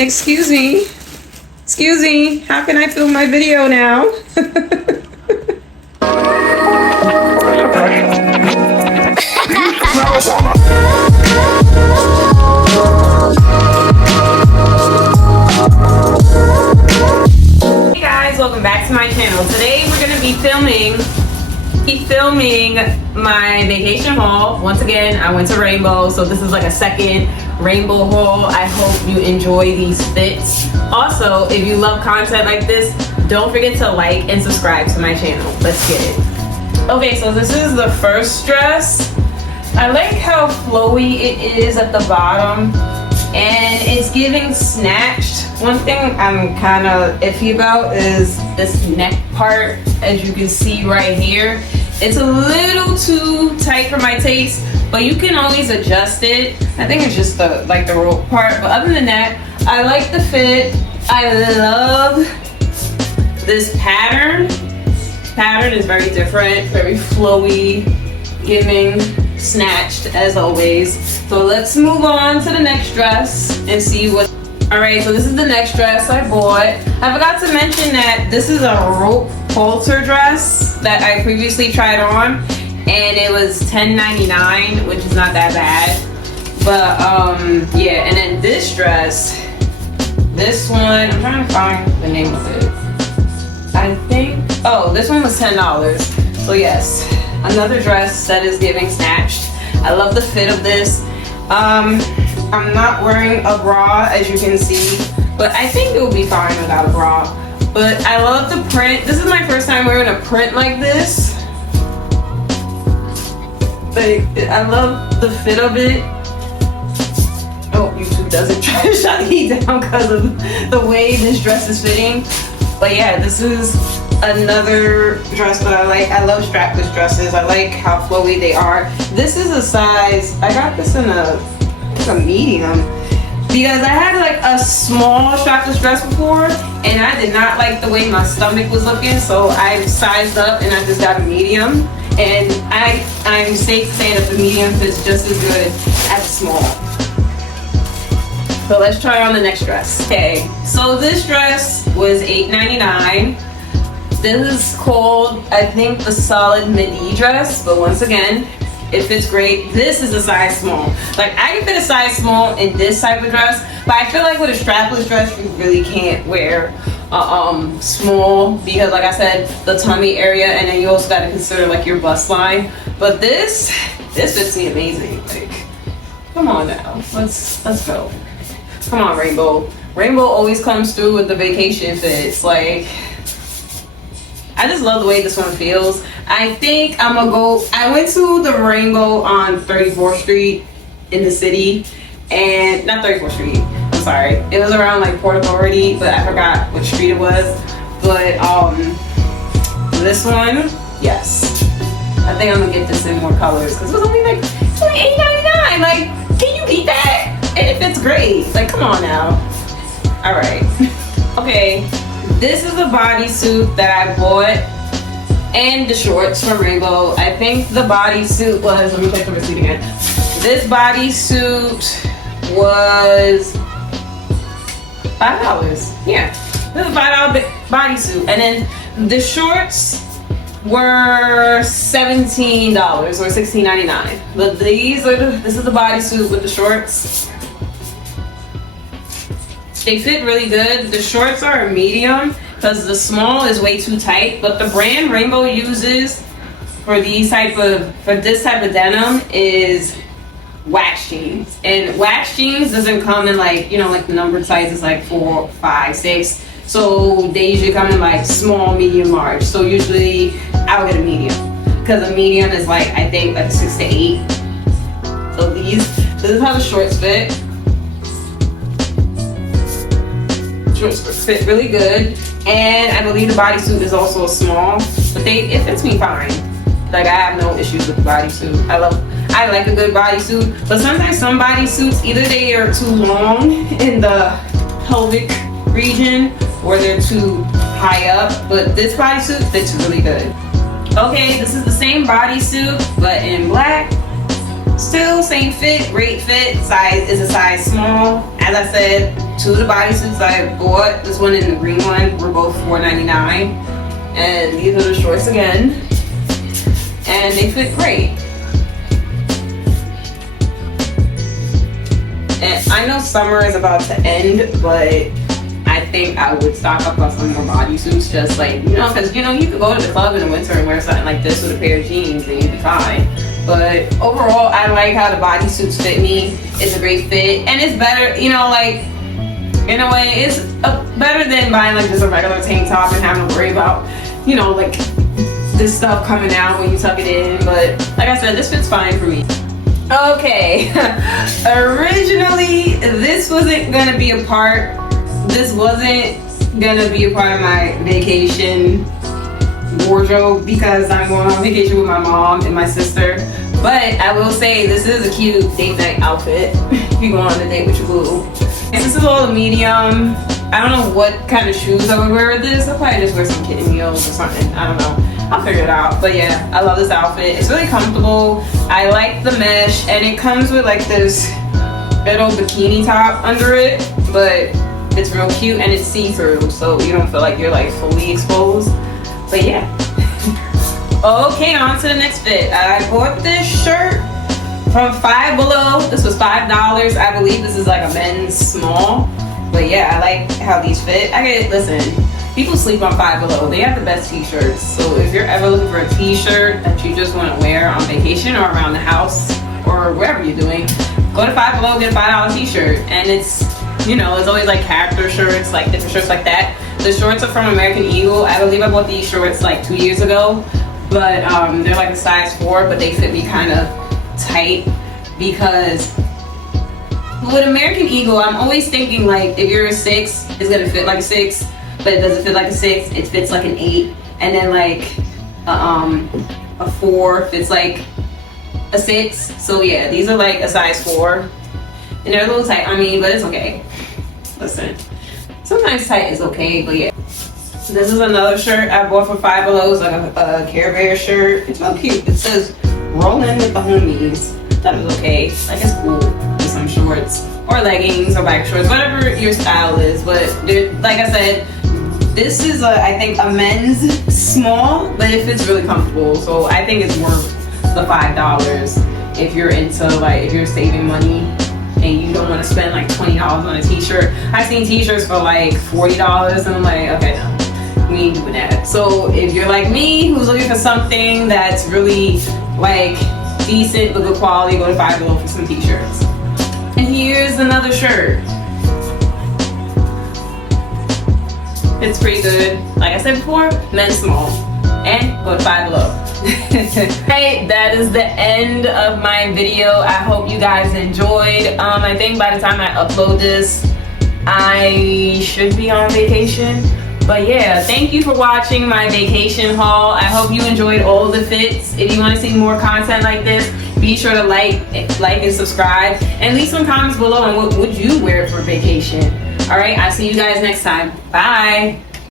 Excuse me. Excuse me. How can I film my video now? Hey guys, welcome back to my channel. Today we're gonna be filming my vacation haul. Once again, I went to Rainbow, so this is like a second Rainbow haul. I hope you enjoy these fits. Also, if you love content like this, don't forget to like and subscribe to my channel. Let's get it. Okay, so this is the first dress. I like how flowy it is at the bottom, and it's giving snatched. One thing I'm kind of iffy about is this neck part. As you can see right here, it's a little too tight for my taste, but you can always adjust it. I think it's just the rope part, but other than that, I like the fit. I love this pattern. Pattern is very different, very flowy, giving snatched as always. So let's move on to the next dress and see what. All right, so this is the next dress I bought. I forgot to mention that this is a rope halter dress that I previously tried on, and it was $10.99, which is not that bad. But yeah, and then this dress, this one, I'm trying to find the name of it. I think, oh, this one was $10. So yes, another dress that is giving snatched. I love the fit of this. I'm not wearing a bra, as you can see, but I think it will be fine without a bra. But I love the print. This is my first time wearing a print like this. But I love the fit of it. Oh, YouTube doesn't try to shut me down because of the way this dress is fitting. But yeah, this is another dress that I like. I love strapless dresses. I like how flowy they are. This is a size, I got this in a medium, because I had like a small strapless dress before and I did not like the way my stomach was looking, so I sized up and I just got a medium, and I'm safe to say that the medium fits just as good as small. So let's try on the next dress. Okay, so this dress was $8.99. This is called, I think, the solid midi dress, but once again, it fits great. This is a size small. Like, I can fit a size small in this type of dress, but I feel like with a strapless dress, you really can't wear small, because like I said, the tummy area, and then you also got to consider like your bust line. But this fits me amazing. Like, come on now, let's go. Come on, Rainbow. Rainbow always comes through with the vacation fits. Like, I just love the way this one feels. I think I'm gonna go, I went to the Rainbow on 34th Street in the city, and not 34th Street, I'm sorry. It was around like Port Authority, but I forgot which street it was. But this one, yes. I think I'm gonna get this in more colors, because it was only like $8.99. Like, can you beat that? And it fits great. Like, come on now. All right. Okay. This is a bodysuit that I bought, and the shorts from Rainbow. I think the bodysuit was, let me check the receipt again. This bodysuit was $5. Yeah, this is a $5 bodysuit. And then the shorts were $17 or $16.99. But this is the bodysuit with the shorts. They fit really good. The shorts are a medium because the small is way too tight, but the brand Rainbow uses for this type of denim is wax jeans. And wax jeans doesn't come in like, you know, like the numbered sizes like 4, 5, 6. So they usually come in like small, medium, large. So usually I'll get a medium, because a medium is like, I think like 6 to 8. So this is how the shorts fit. Shorts fit really good, and I believe the bodysuit is also a small, but it fits me fine. Like, I have no issues with the bodysuit. I like a good bodysuit, but sometimes some bodysuits, either they are too long in the pelvic region or they're too high up, but this bodysuit fits really good. Okay, this is the same bodysuit, but in black. Still same fit, great fit. Size is a size small, as as I said, two of the bodysuits I bought, this one and the green one, were both $4.99. And these are the shorts again. And they fit great. And I know summer is about to end, but I think I would stock up on some more bodysuits, just like, you know, because, you know, you could go to the club in the winter and wear something like this with a pair of jeans and you'd be fine. But overall, I like how the bodysuits fit me. It's a great fit, and it's better, you know, like, in a way, it's better than buying like just a regular tank top and having to worry about, you know, like this stuff coming out when you tuck it in. But like I said, this fits fine for me. Okay, originally this wasn't gonna be a part of my vacation wardrobe because I'm going on vacation with my mom and my sister. But I will say this is a cute date night outfit if you go on a date with your boo. And this is all a medium. I don't know what kind of shoes I would wear with this. I'll probably just wear some kitten heels or something. I don't know. I'll figure it out. But yeah, I love this outfit. It's really comfortable. I like the mesh, and it comes with like this little bikini top under it, but it's real cute and it's see-through, so you don't feel like you're like fully exposed. But yeah. Okay, on to the next fit. I bought this shirt from Five Below. This was $5. I believe this is like a men's small. But yeah, I like how these fit. Listen, people sleep on Five Below. They have the best t-shirts. So if you're ever looking for a t-shirt that you just want to wear on vacation or around the house or wherever you're doing, go to Five Below, get a $5 t-shirt. And it's, you know, it's always like character shirts, like different shirts like that. The shorts are from American Eagle. I believe I bought these shorts like 2 years ago. But they're like a size 4, but they fit me kind of tight because with American Eagle, I'm always thinking like if you're a 6, it's gonna fit like a 6, but it doesn't fit like a 6, it fits like an 8. And then like a 4 fits like a 6. So yeah, these are like a size 4. And they're a little tight on me, but it's okay. Listen, sometimes tight is okay, but yeah. This is another shirt I bought from Five Below. It's like a Care Bear shirt. It's real cute. It says "Rollin' with the Homies." That was okay. Like, it's cool with some shorts or leggings or bike shorts, whatever your style is. But like I said, this is I think a men's small, but it fits really comfortable. So I think it's worth the $5 if you're into like if you're saving money and you don't want to spend like $20 on a t-shirt. I've seen t-shirts for like $40 and I'm like, okay, no. We ain't doing that. So if you're like me, who's looking for something that's really like decent, good quality, go to Five Below for some t-shirts. And here's another shirt. It's pretty good. Like I said before, men's small. And go to Five Below. Hey, that is the end of my video. I hope you guys enjoyed. I think by the time I upload this, I should be on vacation. But yeah, thank you for watching my vacation haul. I hope you enjoyed all the fits. If you want to see more content like this, be sure to like and subscribe. And leave some comments below on what would you wear for vacation. Alright, I'll see you guys next time. Bye!